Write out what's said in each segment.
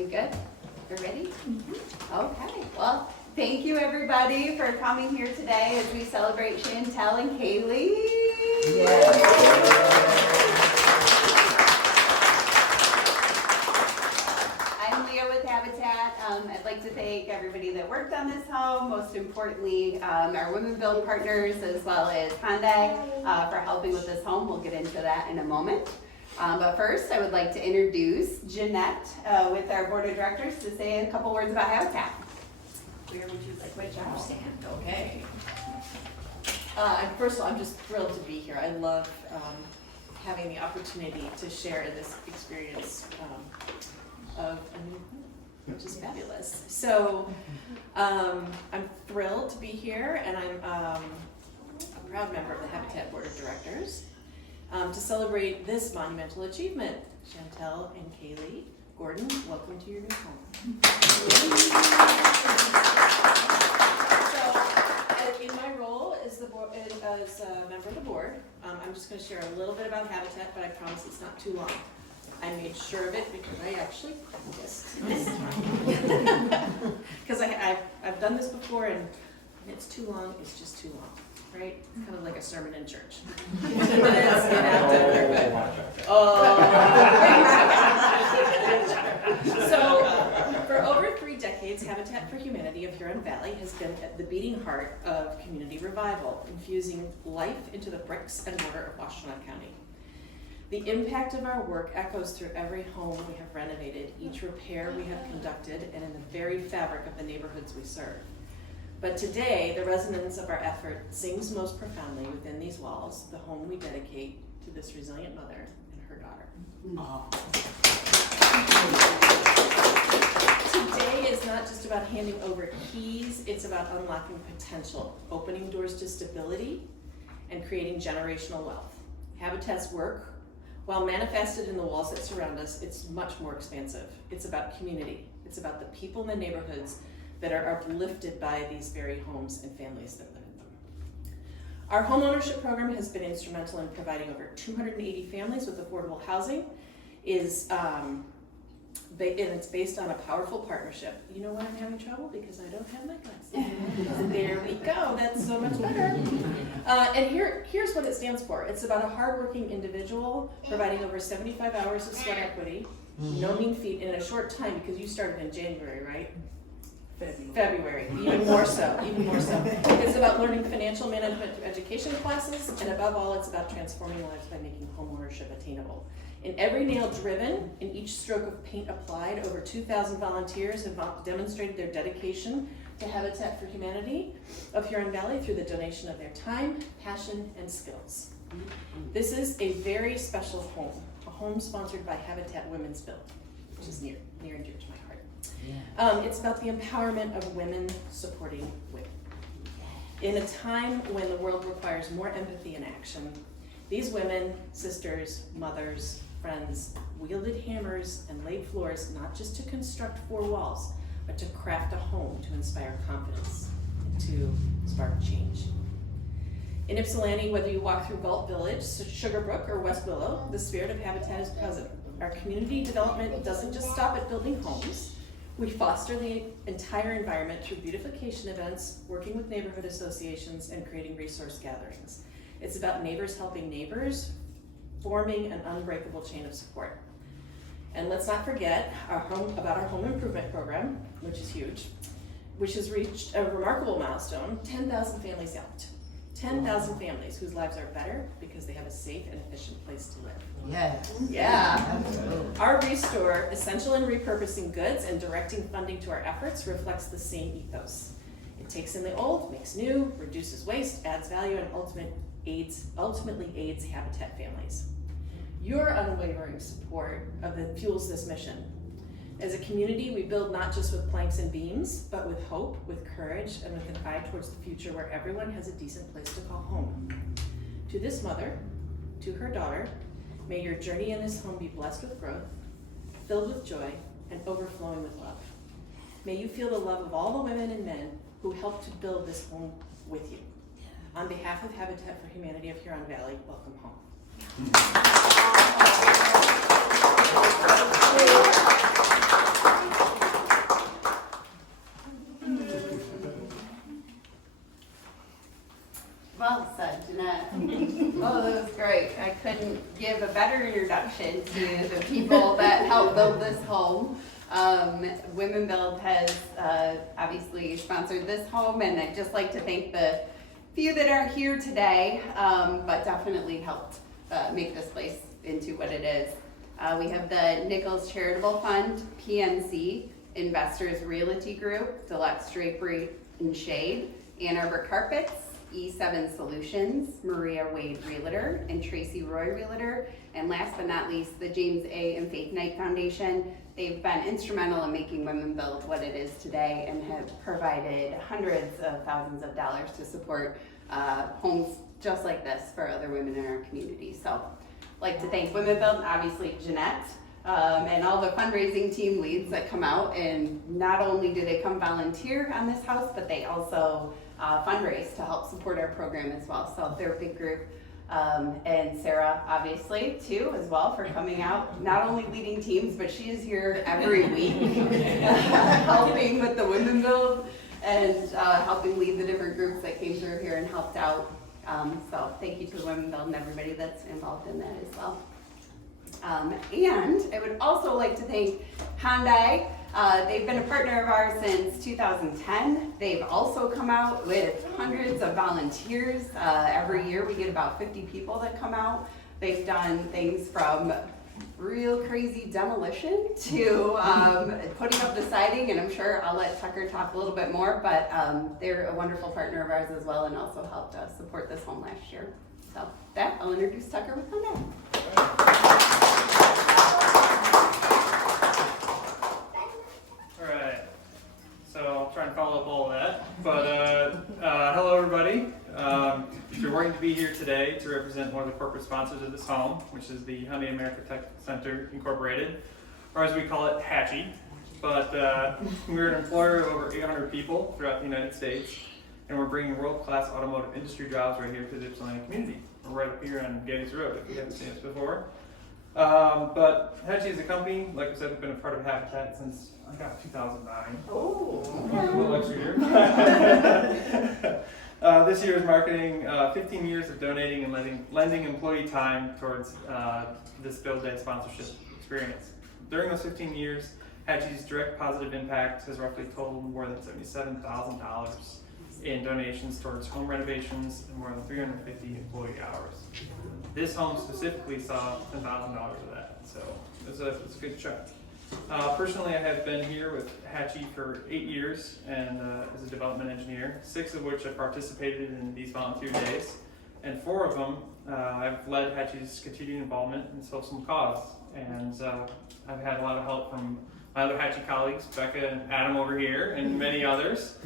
You good? You're ready? Okay. Well, thank you everybody for coming here today as we celebrate Chantel and Kaylee. I'm Leah with Habitat. I'd like to thank everybody that worked on this home, most importantly our Women Build partners as well as Hyundai for helping with this home. We'll get into that in a moment. But first, I would like to introduce Jeanette with our board of directors to say a couple words about Habitat. Where would you like to stand? Okay. First of all, I'm just thrilled to be here. I love having the opportunity to share in this experience of a new home, which is fabulous. So I'm thrilled to be here, and I'm a proud member of the Habitat Board of Directors. To celebrate this monumental achievement. Chantel and Kaylee Gordon, welcome to your new home. So, in my role as a member of the board, I'm just going to share a little bit about Habitat, but I promise it's not too long. I made sure of it because I actually practiced this time. Because I've done this before, and if it's too long, it's just too long. Right? It's kind of like a sermon in church. 15 minutes, get out there. So, for over 3 decades, Habitat for Humanity of Huron Valley has been at the beating heart of community revival, infusing life into the bricks and mortar of Washtenaw County. The impact of our work echoes through every home we have renovated, each repair we have conducted, and in the very fabric of the neighborhoods we serve. But today, the resonance of our effort sings most profoundly within these walls, the home we dedicate to this resilient mother and her daughter. Today is not just about handing over keys, it's about unlocking potential, opening doors to stability, and creating generational wealth. Habitat's work, while manifested in the walls that surround us, it's much more expansive. It's about community. It's about the people in the neighborhoods that are uplifted by these very homes and families that live in them. Our homeownership program has been instrumental in providing over 280 families with affordable housing. And it's based on a powerful partnership. You know why I'm having trouble? Because I don't have my glasses. There we go, that's so much better. And here's what it stands for. It's about a hardworking individual providing over 75 hours of sweat equity, no mean feat, in a short time, because you started in January, right? February, even more so. It's about learning financial management through education classes, and above all, it's about transforming lives by making homeownership attainable. In every nail driven, in each stroke of paint applied, over 2,000 volunteers have demonstrated their dedication to Habitat for Humanity of Huron Valley through the donation of their time, passion, and skills. This is a very special home, a home sponsored by Habitat Women's Build, which is near and dear to my heart. It's about the empowerment of women supporting women. In a time when the world requires more empathy and action, these women, sisters, mothers, friends, wielded hammers and laid floors not just to construct 4 walls, but to craft a home to inspire confidence and to spark change. In Ypsilanti, whether you walk through Galt Village, Sugarbrook, or West Willow, the spirit of Habitat is present. Our community development doesn't just stop at building homes. We foster the entire environment through beautification events, working with neighborhood associations, and creating resource gatherings. It's about neighbors helping neighbors, forming an unbreakable chain of support. And let's not forget our home improvement program, which is huge, which has reached a remarkable milestone, 10,000 families helped. 10,000 families whose lives are better because they have a safe and efficient place to live. Yes. Yeah. Our Restore, essential in repurposing goods and directing funding to our efforts, reflects the same ethos. It takes in the old, makes new, reduces waste, adds value, and ultimately aids Habitat families. Your unwavering support fuels this mission. As a community, we build not just with planks and beams, but with hope, with courage, and with an eye towards the future where everyone has a decent place to call home. To this mother, to her daughter, may your journey in this home be blessed with growth, filled with joy, and overflowing with love. May you feel the love of all the women and men who helped to build this home with you. On behalf of Habitat for Humanity of Huron Valley, welcome home. Well said, Jeanette. Oh, that was great. I couldn't give a better introduction to the people that helped build this home. Women Build has obviously sponsored this home, and I'd just like to thank the few that aren't here today, but definitely helped make this place into what it is. We have the Nichols Charitable Fund, PNC, Investors Realty Group, Deluxe Drapery and Shade, Ann Arbor Carpets, E7 Solutions, Maria Wade Realtor, and Tracy Roy Realtor, and last but not least, the James A. and Faith Knight Foundation. They've been instrumental in making Women Build what it is today and have provided hundreds of thousands of dollars to support homes just like this for other women in our community. So I'd like to thank Women Build, obviously Jeanette, and all the fundraising team leads that come out, and not only do they come volunteer on this house, but they also fundraise to help support our program as well. So they're a big group. And Sarah, obviously, too, as well, for coming out, not only leading teams, but she is here every week, helping with the Women Build and helping lead the different groups that came through here and helped out. So thank you to the Women Build and everybody that's involved in that as well. And I would also like to thank Hyundai. They've been a partner of ours since 2010. They've also come out with hundreds of volunteers. Every year we get about 50 people that come out. They've done things from real crazy demolition to putting up the siding, and I'm sure I'll let Tucker talk a little bit more, but they're a wonderful partner of ours as well, and also helped us support this home last year. So with that, I'll introduce Tucker with Hyundai. Alright, so I'll try and follow up all of that, but hello everybody. So we're working to be here today to represent one of the corporate sponsors of this home, which is the Hyundai America Technical Center Incorporated, or as we call it, HATCI. But we're an employer of over 800 people throughout the United States, and we're bringing world-class automotive industry jobs right here to the Ypsilanti community. We're right up here on Getty's Road, if you haven't seen us before. But HATCI is a company, like I said, we've been a part of Habitat since, I got 2009. Oh, a little extra year. This year is marketing 15 years of donating and lending employee time towards this Build Day sponsorship experience. During those 15 years, HATCI's direct positive impact has roughly totaled more than $77,000 in donations towards home renovations and more than 350 employee hours. This home specifically saw $10,000 of that, so it's a good chunk. Personally, I have been here with HATCI for 8 years and as a development engineer, 6 of which I participated in these volunteer days, and 4 of them I've led HATCI's continued involvement in social cause, and I've had a lot of help from my other HATCI colleagues, Becca and Adam over here, and many others.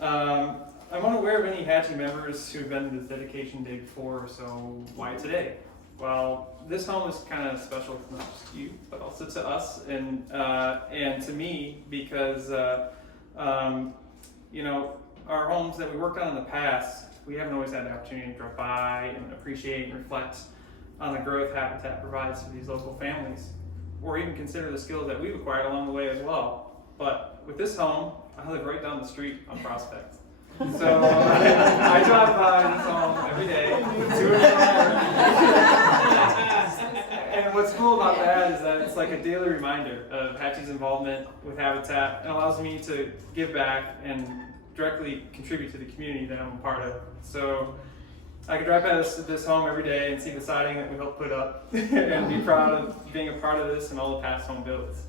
I'm unaware of any HATCI members who have been to this dedication day before, so why today? Well, this home is kind of special, not just to you, but also to us and to me, because you know, our homes that we worked on in the past, we haven't always had the opportunity to drive by and appreciate and reflect on the growth Habitat provides to these local families, or even consider the skills that we've acquired along the way as well. But with this home, I live right down the street on Prospect. So I drive by this home every day, to and from. And what's cool about that is that it's like a daily reminder of HATCI's involvement with Habitat, and allows me to give back and directly contribute to the community that I'm a part of. So I can drive past this home every day and see the siding that we helped put up and be proud of being a part of this and all the past home builds.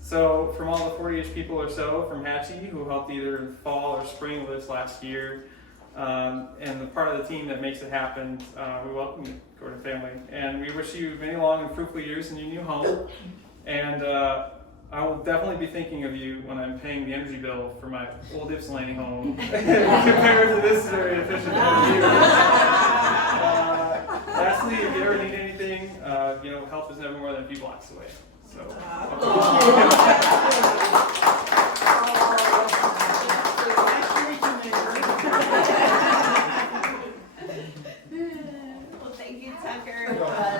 So from all the 40-ish people or so from HATCI who helped either in fall or spring of this last year, and the part of the team that makes it happen, we welcome you, Gordon family. And we wish you many long and fruitful years in your new home. And I will definitely be thinking of you when I'm paying the energy bill for my old Ypsilanti home compared to this very efficient home here. Lastly, if you ever need anything, you know, help is never more than a few blocks away. So. Well, thank you, Tucker.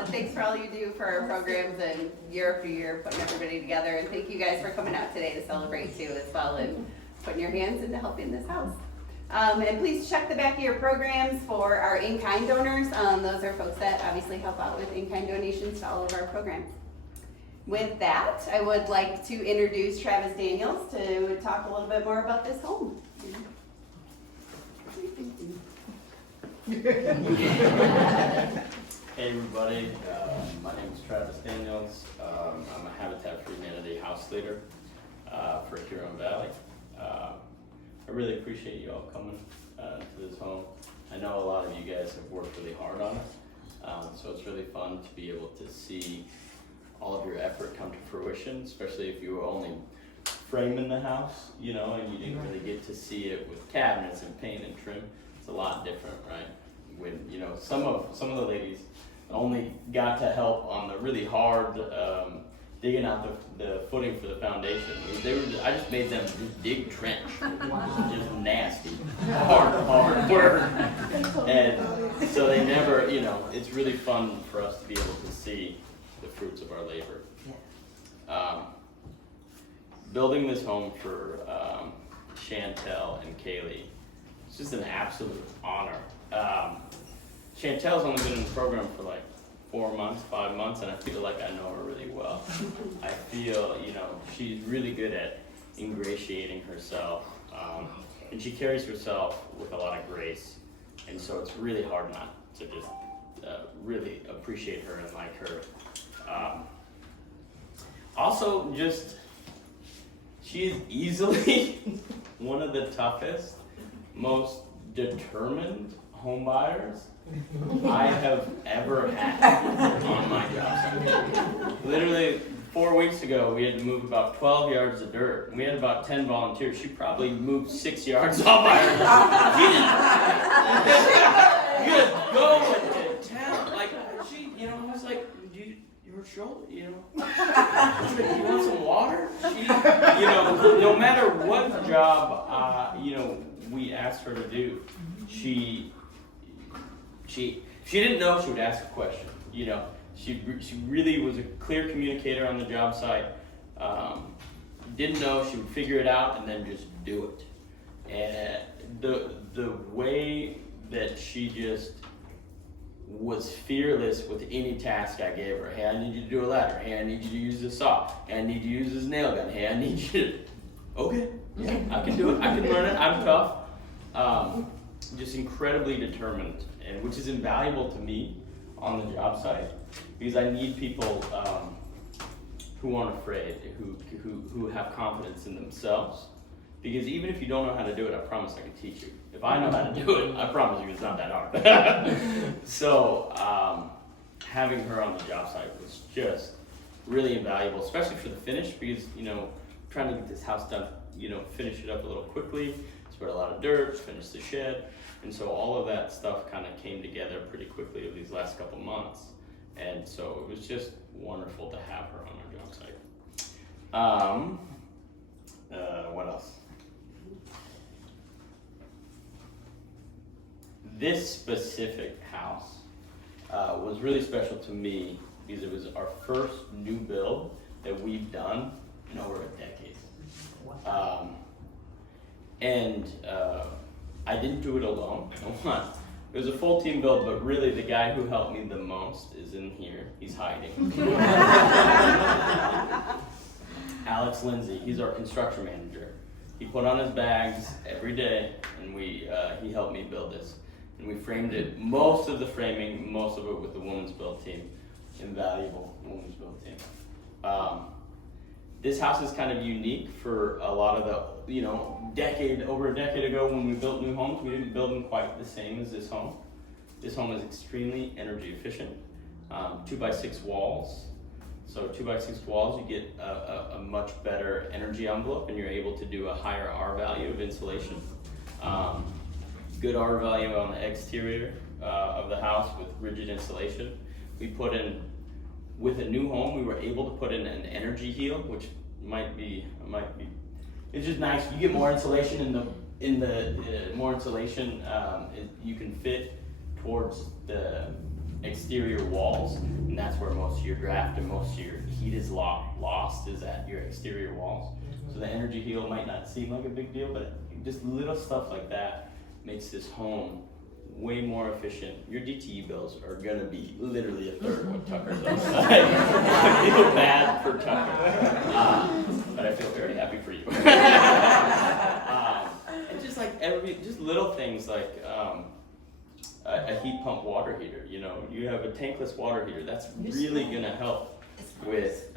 Thanks for all you do for our programs and year after year putting everybody together. And thank you guys for coming out today to celebrate too as well and putting your hands into helping this house. And please check the back of your programs for our in-kind donors. Those are folks that obviously help out with in-kind donations to all of our programs. With that, I would like to introduce Travis Daniels to talk a little bit more about this home. Hey everybody, my name is Travis Daniels. I'm a Habitat for Humanity house leader for Huron Valley. I really appreciate you all coming to this home. I know a lot of you guys have worked really hard on it, so it's really fun to be able to see all of your effort come to fruition, especially if you were only framing the house, you know, and you didn't really get to see it with cabinets and paint and trim. It's a lot different, right? When, you know, some of the ladies only got to help on the really hard digging out the footing for the foundation. I just made them just dig trench. Just nasty, hard work. And so they never, you know, it's really fun for us to be able to see the fruits of our labor. Building this home for Chantel and Kaylee, it's just an absolute honor. Chantel's only been in the program for like 4 months, 5 months, and I feel like I know her really well. I feel, you know, she's really good at ingratiating herself, and she carries herself with a lot of grace, and so it's really hard not to just really appreciate her and like her. Also, just, she's easily one of the toughest, most determined home buyers I have ever had on my job site. Literally 4 weeks ago, we had to move about 12 yards of dirt. We had about 10 volunteers. She probably moved 6 yards all by herself. She just go into town. Like, she, you know, I was like, your shoulder, you know, you want some water? She, you know, no matter what job, you know, we asked her to do, she didn't know she would ask a question. You know, she really was a clear communicator on the job site. Didn't know, she would figure it out and then just do it. And the way that she just was fearless with any task I gave her. Hey, I need you to do a ladder. Hey, I need you to use this saw. Hey, I need you to use this nail gun. Hey, I need you to... Okay, yeah, I can do it. I can learn it. I'm tough. Just incredibly determined, and which is invaluable to me on the job site, because I need people who aren't afraid, who have confidence in themselves. Because even if you don't know how to do it, I promise I can teach you. If I know how to do it, I promise you it's not that hard. So having her on the job site was just really invaluable, especially for the finish, because, you know, trying to get this house done, you know, finish it up a little quickly, spread a lot of dirt, finish the shed. And so all of that stuff kind of came together pretty quickly over these last couple months. And so it was just wonderful to have her on our job site. What else? This specific house was really special to me because it was our first new build that we've done in over a decade. I didn't do it alone. It was a full team build, but really the guy who helped me the most is in here. He's hiding. Alex Lindsay, he's our construction manager. He put on his bags every day, and he helped me build this. And we framed it, most of the framing, most of it with the women's build team. Invaluable women's build team. This house is kind of unique for a lot of the, you know, over a decade ago when we built new homes, we didn't build them quite the same as this home. This home is extremely energy efficient. 2x6 walls. So 2x6 walls, you get a much better energy envelope, and you're able to do a higher R value of insulation. Good R value on the exterior of the house with rigid insulation. We put in, with a new home, we were able to put in an energy heel, which might be, it's just nice. You get more insulation more insulation you can fit towards the exterior walls, and that's where most of your draft and most of your heat is lost is at your exterior walls. So the energy heel might not seem like a big deal, but just little stuff like that makes this home way more efficient. Your DTE bills are gonna be literally a third of what Tucker's on. I feel bad for Tucker, but I feel very happy for you. And just like just little things like a heat pump water heater. You know, you have a tankless water heater. That's really gonna help with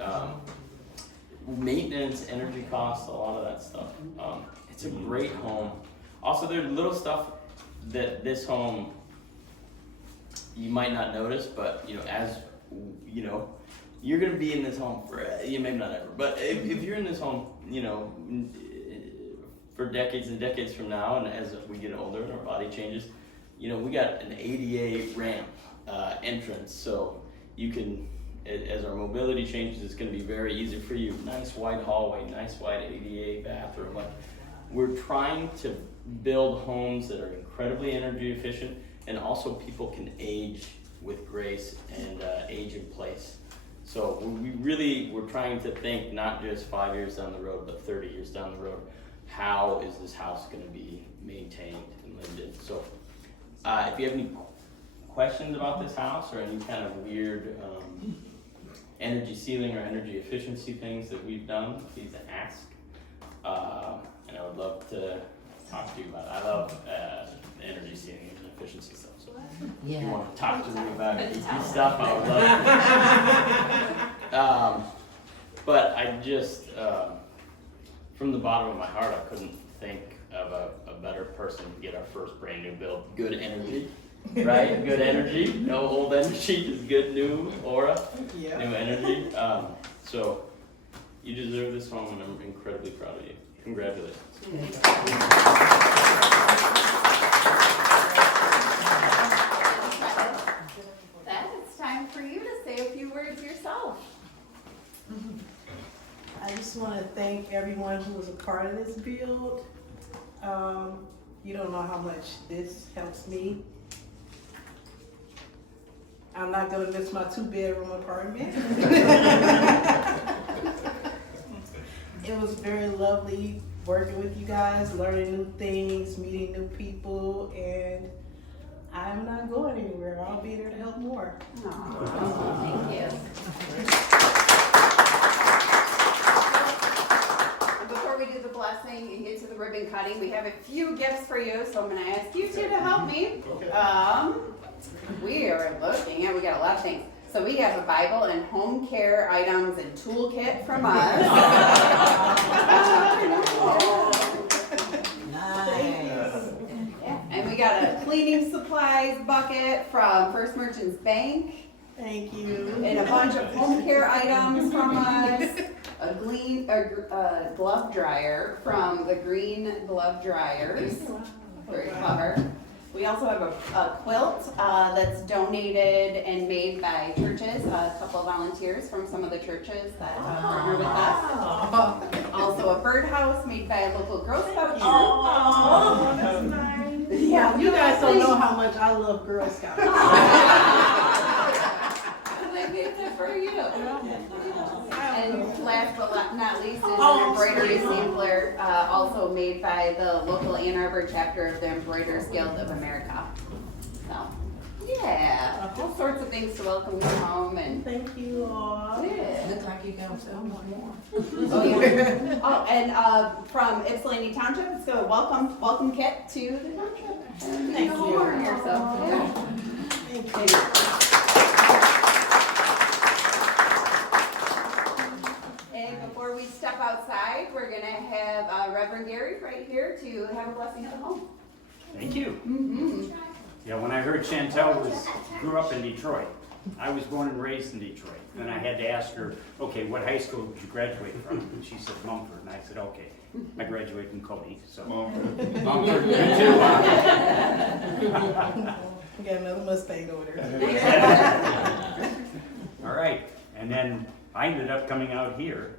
maintenance, energy costs, a lot of that stuff. It's a great home. Also, there's little stuff that this home you might not notice, but you know, as you know, you're gonna be in this home for maybe not ever, but if you're in this home, you know, for decades and decades from now, and as we get older and our body changes, you know, we got an ADA ramp entrance, so you can, as our mobility changes, it's gonna be very easy for you. Nice wide hallway, nice wide ADA bathroom. Like, we're trying to build homes that are incredibly energy efficient, and also people can age with grace and age in place. So we're trying to think not just 5 years down the road, but 30 years down the road. How is this house going to be maintained and lived in? So if you have any questions about this house or any kind of weird energy ceiling or energy efficiency things that we've done, please ask. And I would love to talk to you about it. I love energy ceiling and efficiency stuff. So if you want to talk to me about ET stuff, I would love it. But I just, from the bottom of my heart, I couldn't think of a better person to get our first brand new build. Good energy, right? Good energy. No old energy, just good new aura, new energy. So you deserve this home, and I'm incredibly proud of you. Congratulations. Then it's time for you to say a few words yourself. I just want to thank everyone who was a part of this build. You don't know how much this helps me. I'm not gonna miss my 2-bedroom apartment. It was very lovely working with you guys, learning new things, meeting new people, and I'm not going anywhere. I'll be there to help more. Thank you. Before we do the blessing and get to the ribbon cutting, we have a few gifts for you, so I'm going to ask you two to help me. We are looking at, we got a lot of things. So we have a Bible and home care items and toolkit from us. Nice. Yeah. And we got a cleaning supplies bucket from First Merchants Bank. Thank you. And a bunch of home care items from us. A glove dryer from the Green Glove Dryers. Very clever. We also have a quilt that's donated and made by churches, a couple of volunteers from some of the churches that partner with us. Also a birdhouse made by a local Girl Scout troop. Oh, that's nice. Yeah, You guys don't know how much I love Girl Scouts. They made that for you. And last but not least is an embroidery sampler, also made by the local Ann Arbor chapter of the Embroiderers Guild of America. So, yeah, all sorts of things to welcome you home and. Thank you all. Yeah. Looks like you got so much more. Oh, yeah. Oh, and from Ypsilanti Township, it's a welcome kit to the township. Thank you. Here, so, yeah. Thank you. And before we step outside, we're gonna have Reverend Gary right here to have a blessing of the home. Thank you. Mm-hmm. Yeah, when I heard Chantel grew up in Detroit, I was born and raised in Detroit. Then I had to ask her, okay, what high school did you graduate from? And she said Mumford, and I said, okay, I graduated from Cody, so. Mumford, you too, huh? We got another Mustang over there. All right, and then I ended up coming out here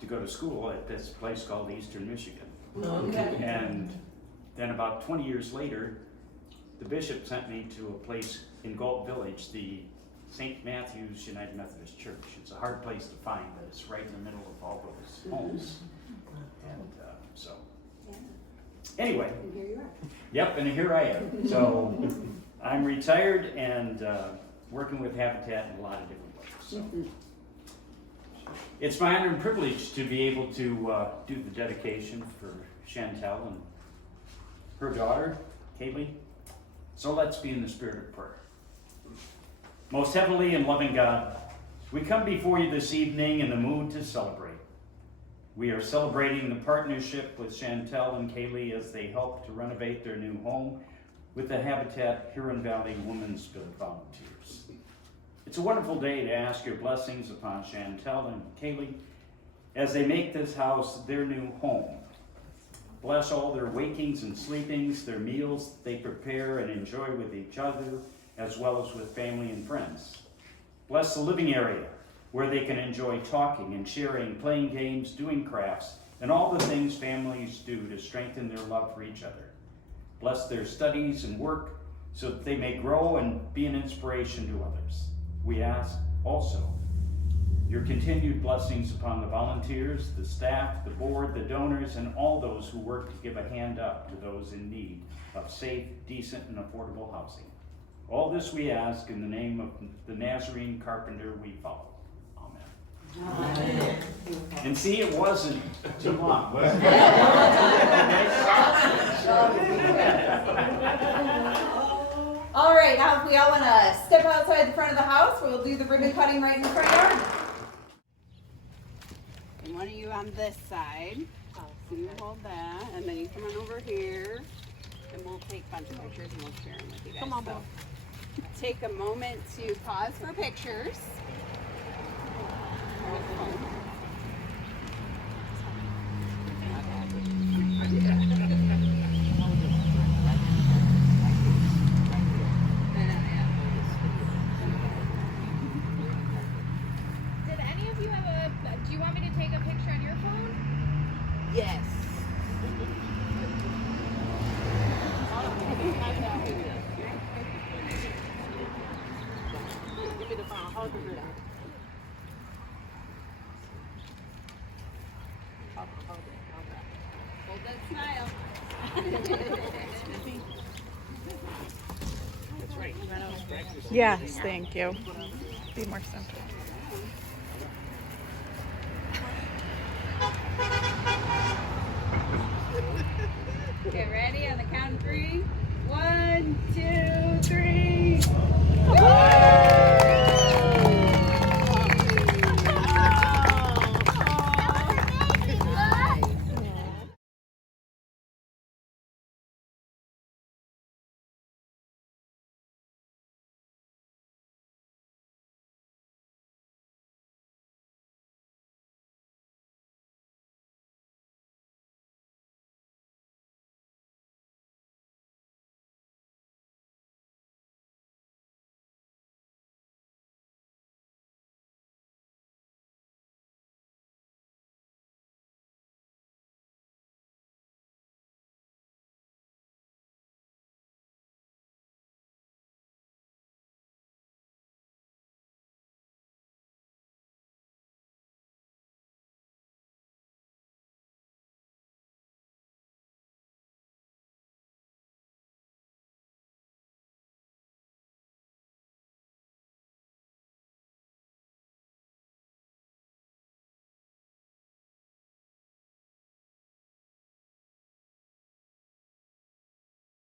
to go to school at this place called Eastern Michigan. Okay. And then about 20 years later, the bishop sent me to a place in Galt Village, the St. Matthew's United Methodist Church. It's a hard place to find, but it's right in the middle of all those homes. And so Anyway, And here you are. yep, and here I am. So I'm retired and working with Habitat in a lot of different ways. So it's my honor and privilege to be able to do the dedication for Chantel and her daughter, Kaylee. So let's be in the spirit of prayer. Most heavenly and loving God, we come before you this evening in the mood to celebrate. We are celebrating the partnership with Chantel and Kaylee as they help to renovate their new home with the Habitat Huron Valley Women's Build volunteers. It's a wonderful day to ask your blessings upon Chantel and Kaylee as they make this house their new home. Bless all their wakings and sleepings, their meals they prepare and enjoy with each other, as well as with family and friends. Bless the living area, where they can enjoy talking and sharing, playing games, doing crafts, and all the things families do to strengthen their love for each other. Bless their studies and work so that they may grow and be an inspiration to others. We ask also your continued blessings upon the volunteers, the staff, the board, the donors, and all those who work to give a hand up to those in need of safe, decent, and affordable housing. All this we ask in the name of the Nazarene carpenter we follow. Amen. And see, it wasn't too long, was it? All right, now if we all want to step outside the front of the house, we'll do the ribbon cutting right in the front yard. And one of you on this side. So you hold that, and then you come on over here, and we'll take a bunch of pictures and we'll share them with you guys. Come on, so, take a moment to pause for pictures. Did any of you have do you want me to take a picture on your phone? Yes. Give me the phone. Hold the video. Hold that smile. Yes, thank you. Be more simple. Okay, ready? On the count of 3. 1, 2.